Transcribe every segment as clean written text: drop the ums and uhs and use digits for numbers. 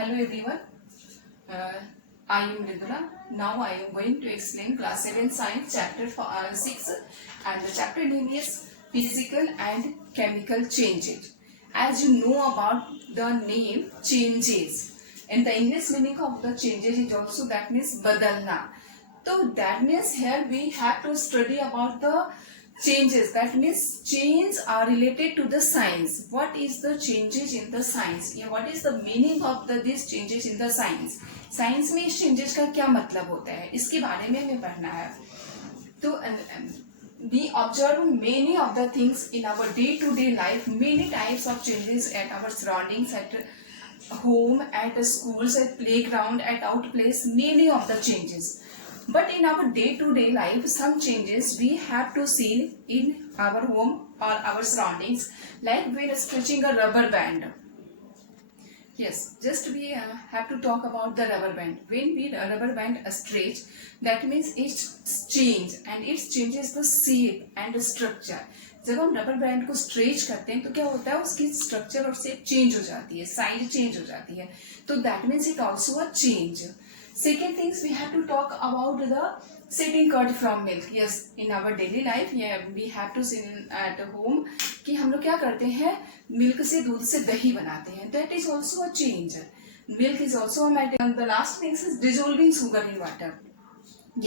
Hello everyone, I am Mridula. Now I am going to explain class 7 science chapter 6 and the chapter name is physical and chemical changes. As you know about the name changes, and the English meaning of the changes is also that means badalna. So that means here we have to study about the changes. That means change are related to the science. What is the changes in the science? या what is the meaning of the these changes in the science? Science में इस changes का क्या मतलब होता है, इसके बारे में हमें पढ़ना है. तो we observe many of the things in our day-to-day life, many types of changes at our surroundings, at home, at schools, at playground, at out place, many of the changes. But in our day-to-day life, some changes we have to see in our home or our surroundings, like when stretching a rubber band. Yes, just we have to talk about the rubber band. When we rubber band stretch, that means it's change and it changes the shape and structure. जब हम rubber band को stretch करते हैं तो क्या होता है, उसकी स्ट्रक्चर और शेप चेंज हो जाती है, साइज चेंज हो जाती है. तो that means it also a change. Second things, we have to talk about the setting curd from milk. Yes, in our daily life, yeah, we have to see at home कि हम लोग क्या करते हैं, मिल्क से दूध से दही बनाते हैं. That is also a change. Milk is also a matter. And the last thing is dissolving sugar in water.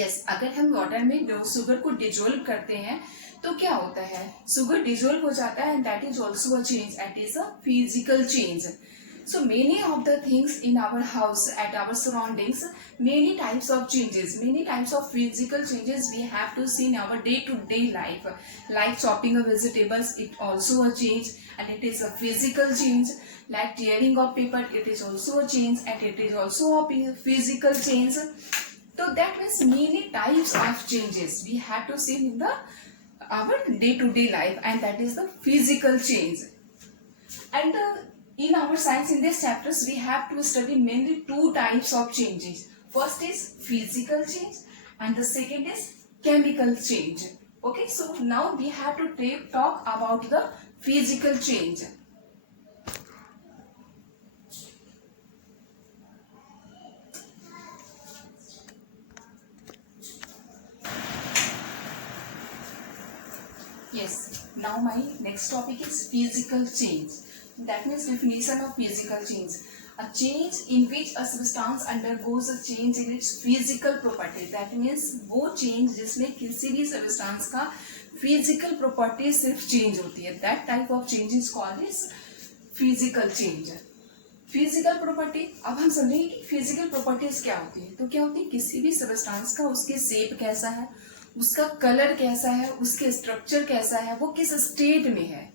Yes, अगर हम वाटर में शुगर को डिजोल्व करते हैं तो क्या होता है, शुगर डिजोल्व हो जाता है. That is also a change. That is a physical change. So many of the things in our house, at our surroundings, many types of changes, many types of physical changes we have to see in our day-to-day life. Like chopping of vegetables, it also a change and it is a physical change. Like tearing of paper, it is also a change and it is also a physical change. So that means many types of changes we have to see in our day-to-day life, and that is the physical change. And in our science, in these chapters, we have to study mainly two types of changes. First is physical change and the second is chemical change. Okay, so now we have to talk about the physical change. Yes, now my next topic is physical change. That means definition of physical change. A change in which a substance undergoes a change in its physical property. That means वो change जिसमें किसी भी substance का physical property सिर्फ change होती है. That type of change is called as physical change. Physical property, अब हम समझेंगे कि फिजिकल प्रॉपर्टीज क्या होती है. तो क्या होती है, किसी भी सबस्टांस का उसके शेप कैसा है, उसका कलर कैसा है, उसके स्ट्रक्चर कैसा है, वो किस स्टेट में है,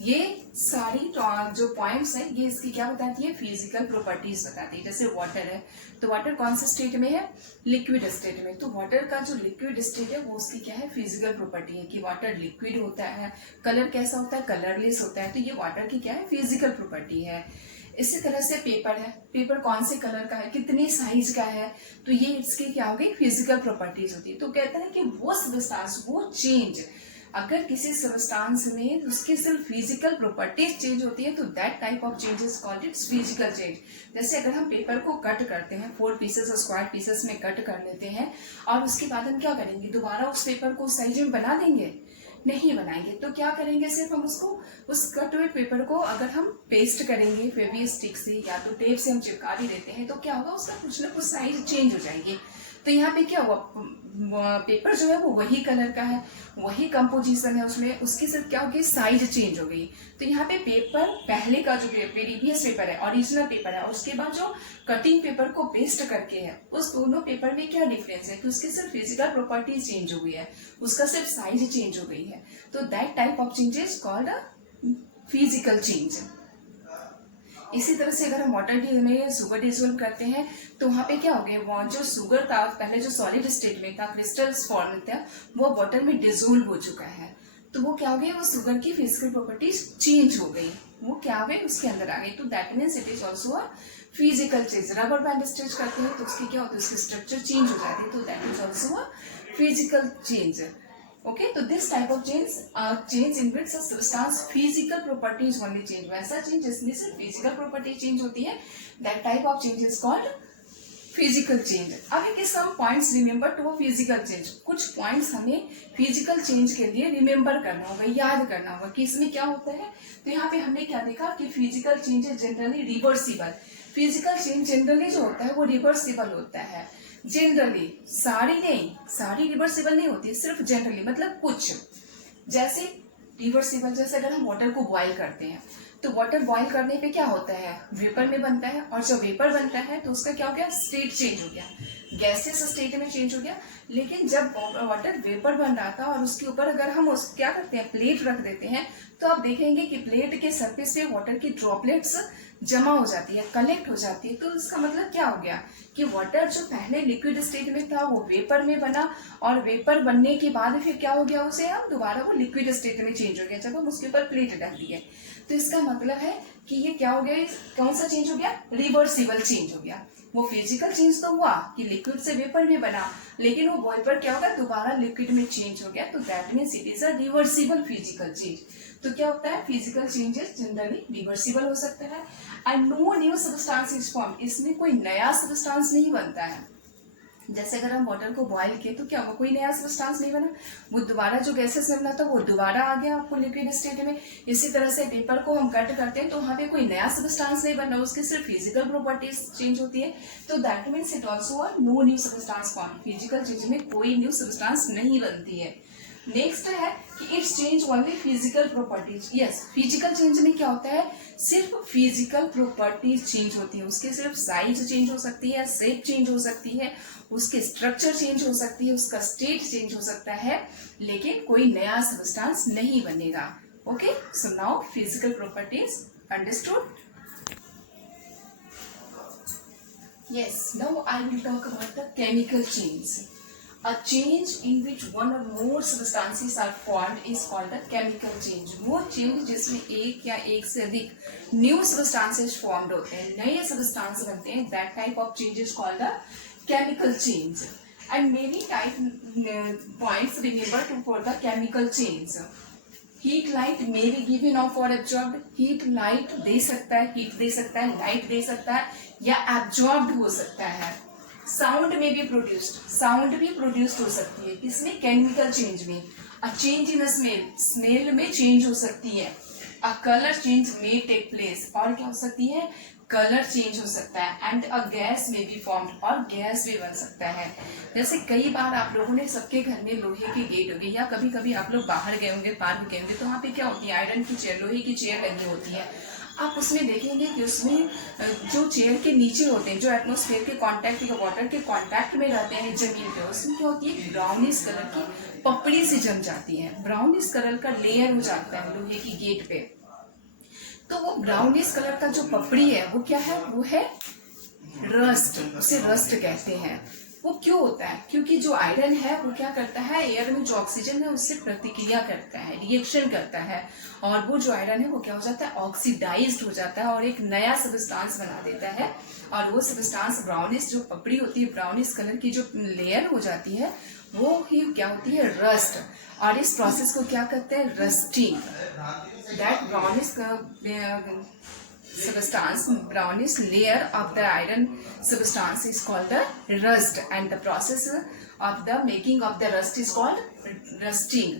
ये सारी जो पॉइंट्स है ये इसकी क्या बताती है, फिजिकल प्रॉपर्टीज बताती है. जैसे वाटर है तो वाटर कौन से स्टेट में है, लिक्विड स्टेट में. तो वाटर का जो लिक्विड स्टेट है वो उसकी क्या है, फिजिकल प्रॉपर्टी है कि वाटर लिक्विड होता है. कलर कैसा होता है, कलरलेस होता है. तो ये वाटर की क्या है, फिजिकल प्रॉपर्टी है. इसी तरह से पेपर है, पेपर कौन से कलर का है, कितनी साइज का है, तो ये इसकी क्या हो गई, फिजिकल प्रॉपर्टीज होती है. तो कहते हैं कि वो सबस्टांस, वो चेंज, अगर किसी सबस्टांस में उसकी सिर्फ फिजिकल प्रॉपर्टीज चेंज होती है तो that type of change is called its physical change. जैसे अगर हम पेपर को कट करते हैं, 4 पीसेस स्क्वायर पीसेस में कट कर लेते हैं और उसके बाद हम क्या करेंगे, दोबारा उस पेपर को साइज में बना देंगे, नहीं बनाएंगे. तो क्या करेंगे, सिर्फ हम उसको, उस कट हुए पेपर को अगर हम पेस्ट करेंगे फेवी स्टिक से या तो टेप से हम चिपका भी देते हैं तो क्या होगा, उसका कुछ ना कुछ साइज चेंज हो जाएगी. तो यहाँ पे क्या हुआ, पेपर जो है वो वही कलर का है, वही कंपोजिशन है उसमें, उसकी सिर्फ क्या होगी, साइज चेंज हो गई. तो यहाँ पे पेपर पहले का जो प्रीवियस पेपर है, ओरिजिनल पेपर है, और उसके बाद जो कटिंग पेपर को पेस्ट करके है, उस दोनों पेपर में क्या डिफरेंस है कि उसकी सिर्फ फिजिकल प्रॉपर्टी चेंज हो गई है, उसका सिर्फ साइज चेंज हो गई है. तो that type of change is called a physical change. इसी तरह से अगर हम वाटर में शुगर डिजोल्व करते हैं तो वहाँ पे क्या हो गया, वो जो शुगर था पहले जो सॉलिड स्टेट में था, क्रिस्टल्स फॉर्म में था, वो वाटर में डिजोल्व हो चुका है. तो वो क्या हो गया, वो शुगर की फिजिकल प्रॉपर्टीज चेंज हो गई, वो क्या हो गई, उसके अंदर आ गई. तो that means it is also a physical change. Rubber band stretch करते हैं तो उसकी क्या होती है, उसकी स्ट्रक्चर चेंज हो जाती है. तो that is also a physical change. Okay, तो this type of change in which a substance physical properties only change. वैसा change जिसमें सिर्फ physical property change होती है, that type of change is called physical change. अब एक some points remember to physical change, कुछ points हमें physical change के लिए रिमेंबर करना होगा, याद करना होगा कि इसमें क्या होता है। तो यहाँ पे हमने क्या देखा कि फिजिकल चेंज है generally reversible. Physical change generally जो होता है वो रिवर्सिबल होता है, जनरली, सारी नहीं, सारी रिवर्सिबल नहीं होती, सिर्फ जनरली, मतलब कुछ। जैसे रिवर्सिबल, जैसे अगर हम वाटर को बॉईल करते हैं तो वाटर बॉईल करने पे क्या होता है, वेपर में बनता है, और जब वेपर बनता है तो उसका क्या हो गया, स्टेट चेंज हो गया, गैसेस स्टेट में चेंज हो गया। लेकिन जब वाटर वेपर बन रहा था और उसके ऊपर अगर हम उस क्या करते हैं, प्लेट रख देते हैं, तो आप देखेंगे कि प्लेट के सरफेस पे वाटर की ड्रॉपलेट्स जमा हो जाती है, कलेक्ट हो जाती है। तो इसका मतलब क्या हो गया कि वाटर जो पहले लिक्विड स्टेट में था वो वेपर में बना, और वेपर बनने के बाद फिर क्या हो गया, उसे हम दोबारा वो लिक्विड स्टेट में चेंज हो गया जब हम उसके ऊपर प्लेट डाल दिए। तो इसका मतलब है कि ये क्या हो गया, कौन सा चेंज हो गया, रिवर्सिबल चेंज हो गया। वो फिजिकल चेंज तो हुआ कि लिक्विड से वेपर में बना, लेकिन वो वेपर क्या होगा, दोबारा लिक्विड में चेंज हो गया। तो that means it is a reversible physical change. तो क्या होता है, फिजिकल चेंजेस जनरली रिवर्सिबल हो सकता है। And no new substance is form, इसमें कोई नया सबस्टांस नहीं बनता है। जैसे अगर हम वाटर को बॉईल किए तो क्या हुआ, कोई नया सबस्टांस नहीं बना, वो दोबारा जो गैसेस में बना था वो दोबारा आ गया आपको लिक्विड स्टेट में। इसी तरह से पेपर को हम कट करते हैं तो वहां पे कोई नया सबस्टांस नहीं बना, उसकी सिर्फ फिजिकल प्रॉपर्टीज चेंज होती है। तो that means it also a no new substance form, physical change में कोई न्यू सबस्टांस नहीं बनती है। नेक्स्ट है कि it's change only physical properties. Yes, physical change में क्या होता है, सिर्फ फिजिकल प्रॉपर्टीज चेंज होती है, उसके सिर्फ साइज चेंज हो सकती है, शेप चेंज हो सकती है, उसके स्ट्रक्चर चेंज हो सकती है, उसका स्टेट चेंज हो सकता है, लेकिन कोई नया सबस्टांस नहीं बनेगा। Okay, so now physical properties understood. Yes, now I will talk about the chemical change. A change in which one or more substances are formed is called the chemical change. वो change जिसमें एक या एक से अधिक new substances formed होते हैं, नए substance बनते हैं, that type of change is called the chemical change. And many type points remember to for the chemical change. Heat light may be given of और एब्जॉर्ब्ड, हीट लाइट दे सकता है, heat दे सकता है, लाइट दे सकता है, या एब्जॉर्ब्ड हो सकता है। साउंड में भी प्रोड्यूस्ड, साउंड भी प्रोड्यूस्ड हो सकती है, इसमें केमिकल चेंज में। A change in smell, smell में चेंज हो सकती है। A colour change may take place, और क्या हो सकती है, कलर चेंज हो सकता है। एंड अ गैस में बी फॉर्म्ड, और गैस भी बन सकता है। जैसे कई बार आप लोगों ने सबके घर में लोहे की गेट होगी, या कभी कभी आप लोग बाहर गए होंगे, पार्क गए होंगे, तो वहाँ पे क्या होती है, आयरन की चेयर, लोहे की चेयर लगी होती है। आप उसमें देखेंगे कि उसमें जो चेयर के नीचे होते हैं, जो एटमोस्फेयर के कांटेक्ट या वाटर के कांटेक्ट में रहते हैं जमीन पे, उसमें क्या होती है, ब्राउनिश कलर की पपड़ी सी जम जाती है, ब्राउनिश कलर का लेयर हो जाता है लोहे की गेट पे। तो वो ब्राउनिश कलर का जो पपड़ी है वो क्या है, वो है रस्ट, उसे रस्ट कहते हैं। वो क्यों होता है, क्योंकि जो आयरन है वो क्या करता है, एयर में जो ऑक्सीजन है उससे प्रतिक्रिया करता है, रिएक्शन करता है, और वो जो आयरन है वो क्या हो जाता है, ऑक्सीडाइज्ड हो जाता है और एक नया सबस्टांस बना देता है। और वो सबस्टांस ब्राउनिश जो पपड़ी होती है, ब्राउनिश कलर की जो लेयर हो जाती है, वो ही क्या होती है, रस्ट। और इस प्रोसेस को क्या कहते हैं, rusting. That brownish substance, brownish layer of the iron substance is called the rust, and the process of the making of the rust is called rusting.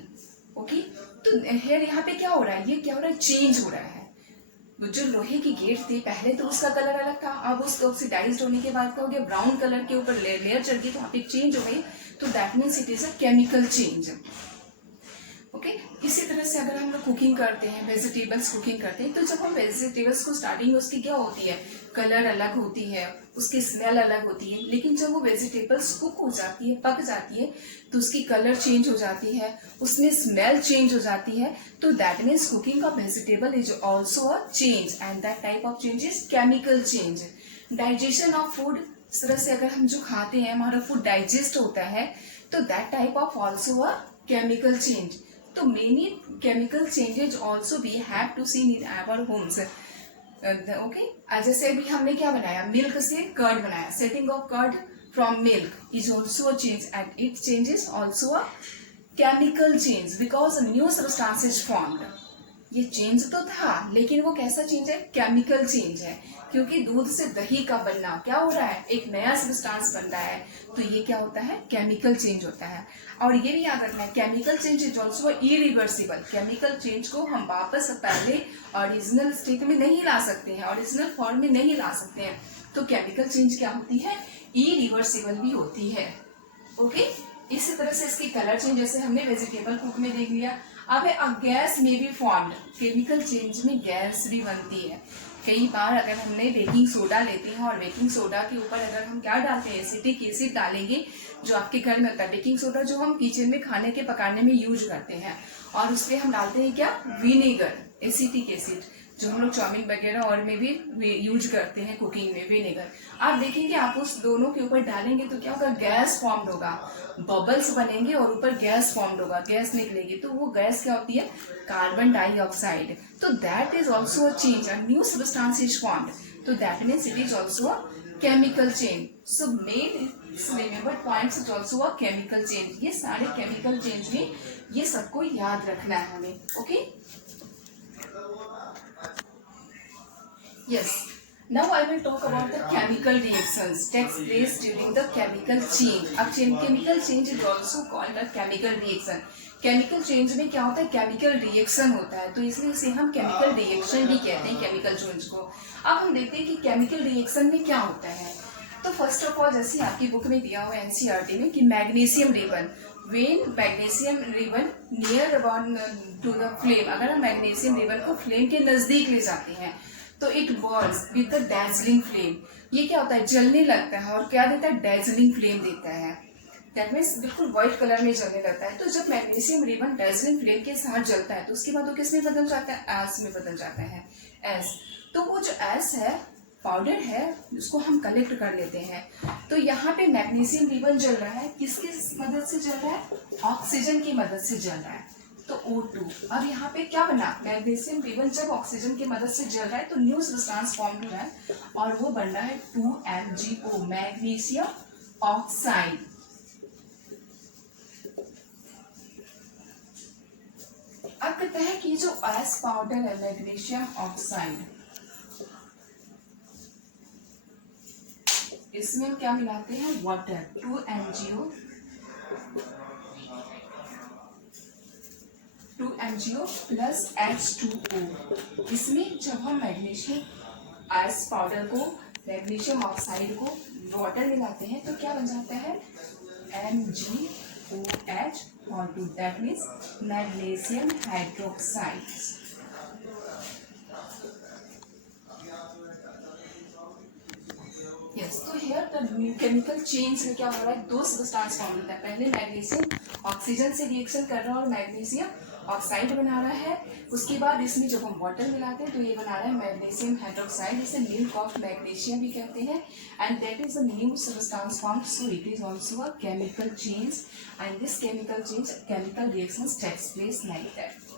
Okay, तो here यहाँ पे क्या हो रहा है, ये क्या हो रहा है, चेंज हो रहा है। जो लोहे की गेट थी पहले तो उसका कलर अलग था, अब उसको ऑक्सीडाइज्ड होने के बाद क्या हो गया, ब्राउन कलर के ऊपर लेयर चढ़ गई, तो वहाँ पे चेंज हो गई। तो that means it is a chemical change. Okay, इसी तरह से अगर हम लोग कुकिंग करते हैं, वेजिटेबल्स कुकिंग करते हैं, तो जब हम वेजिटेबल्स को स्टार्टिंग में उसकी क्या होती है, कलर अलग होती है, उसकी स्मेल अलग होती है, लेकिन जब वो वेजिटेबल्स कुक हो जाती है, पक जाती है, तो उसकी कलर चेंज हो जाती है, उसमें स्मेल चेंज हो जाती है। तो that means cooking of vegetable is also a change, and that type of change is chemical change. Digestion of food, इस तरह से अगर हम जो खाते हैं हमारा फूड डाइजेस्ट होता है, तो that type of also a chemical change. तो many chemical changes also we have to see in our homes. Okay, जैसे अभी हमने क्या बनाया, मिल्क से कर्ड बनाया, setting of curd from milk is also a change, and it changes also a chemical change because new substances formed. ये change तो था, लेकिन वो कैसा चेंज है, केमिकल चेंज है। क्योंकि दूध से दही का बनना क्या हो रहा है, एक नया सब्सटेंस बन रहा है, तो ये क्या होता है, केमिकल चेंज होता है। और ये भी याद रखना है, chemical change is also irreversible. Chemical change को हम वापस पहले ओरिजिनल स्टेट में नहीं ला सकते हैं, ओरिजिनल फॉर्म में नहीं ला सकते हैं। तो केमिकल चेंज क्या होती है, इरिवर्सिबल भी होती है। ओके, इसी तरह से इसकी कलर चेंज जैसे हमने वेजिटेबल कुक में देख लिया। अब है गैस में भी फॉर्म्ड, केमिकल चेंज में गैस भी बनती है। कई बार अगर हमने बेकिंग सोडा लेते हैं और बेकिंग सोडा के ऊपर अगर हम क्या डालते हैं, एसिटिक एसिड डालेंगे, जो आपके घर में होता है बेकिंग सोडा, जो हम किचन में खाने के पकाने में यूज करते हैं, और उस पर हम डालते हैं क्या, विनेगर, एसिटिक एसिड, जो हम लोग चाउमीन वगैरह और में भी यूज करते हैं कुकिंग में, विनेगर। आप देखेंगे आप उस दोनों के ऊपर डालेंगे तो क्या होगा, गैस फॉर्म्ड होगा, बबल्स बनेंगे और ऊपर गैस फॉर्म्ड होगा, गैस निकलेगी। तो वो गैस क्या होती है, कार्बन डाइऑक्साइड। तो that is also a change, a new substance is formed, तो that means it is also a chemical change. So main remember points is also a chemical change. ये सारे केमिकल चेंज में ये सबको याद रखना है हमें। Okay, yes, now I will talk about the chemical reactions takes place during the chemical change. अब chemical change is also called a chemical reaction. Chemical change में क्या होता है, केमिकल रिएक्शन होता है, तो इसलिए इसे हम केमिकल रिएक्शन भी कहते हैं, केमिकल चेंज को। अब हम देखते हैं कि केमिकल रिएक्शन में क्या होता है। तो फर्स्ट ऑफ ऑल, जैसे आपकी बुक में दिया हुआ एनसीईआरटी में कि magnesium ribbon, when magnesium ribbon near one two the flame, अगर हम मैग्नीशियम रिबन को फ्लेम के नजदीक ले जाते हैं तो it Burns with the dazzling flame. ये क्या होता है, जलने लगता है, और क्या देता है, डैजलिंग फ्लेम देता है। दैट मीन्स बिल्कुल व्हाइट कलर में जलने लगता है। तो जब मैग्नीशियम रिबन डैजलिंग फ्लेम के साथ जलता है तो उसके बाद वो किस में बदल जाता है, एस में बदल जाता है, एस। तो वो जो एस है, पाउडर है, उसको हम कलेक्ट कर लेते हैं। तो यहाँ पे मैग्नीशियम रिबन जल रहा है, किसकी मदद से जल रहा है, ऑक्सीजन की मदद से जल रहा है, तो O2। अब यहाँ पे क्या बना, मैग्नीशियम रिबन जब ऑक्सीजन की मदद से जल रहा है तो न्यू सब्सटेंस फॉर्म हो रहा है और वो बन रहा है 2MgO, मैग्नीशियम ऑक्साइड। अब कहते हैं कि जो एस पाउडर है मैग्नीशियम ऑक्साइड, इसमें हम क्या मिलाते हैं, वाटर, 2MgO प्लस H2O। इसमें जब हम मैग्नीशियम एस पाउडर को, मैग्नीशियम ऑक्साइड को वाटर मिलाते हैं तो क्या बन जाता है, MgOH और 2, that means magnesium hydroxide. Yes, तो हियर द केमिकल चेंज में क्या हो रहा है, दो सब्सटेंस फॉर्म होता है। पहले मैग्नीशियम ऑक्सीजन से रिएक्शन कर रहा है और मैग्नीशियम ऑक्साइड बना रहा है। उसके बाद इसमें जब हम वाटर मिलाते हैं तो ये बना रहा है मैग्नीशियम हाइड्रोक्साइड, इसे मिल्क ऑफ मैग्नीशियम भी कहते हैं, and that is a new substance form, so it is also a chemical change, and this chemical change, chemical reactions takes place like that.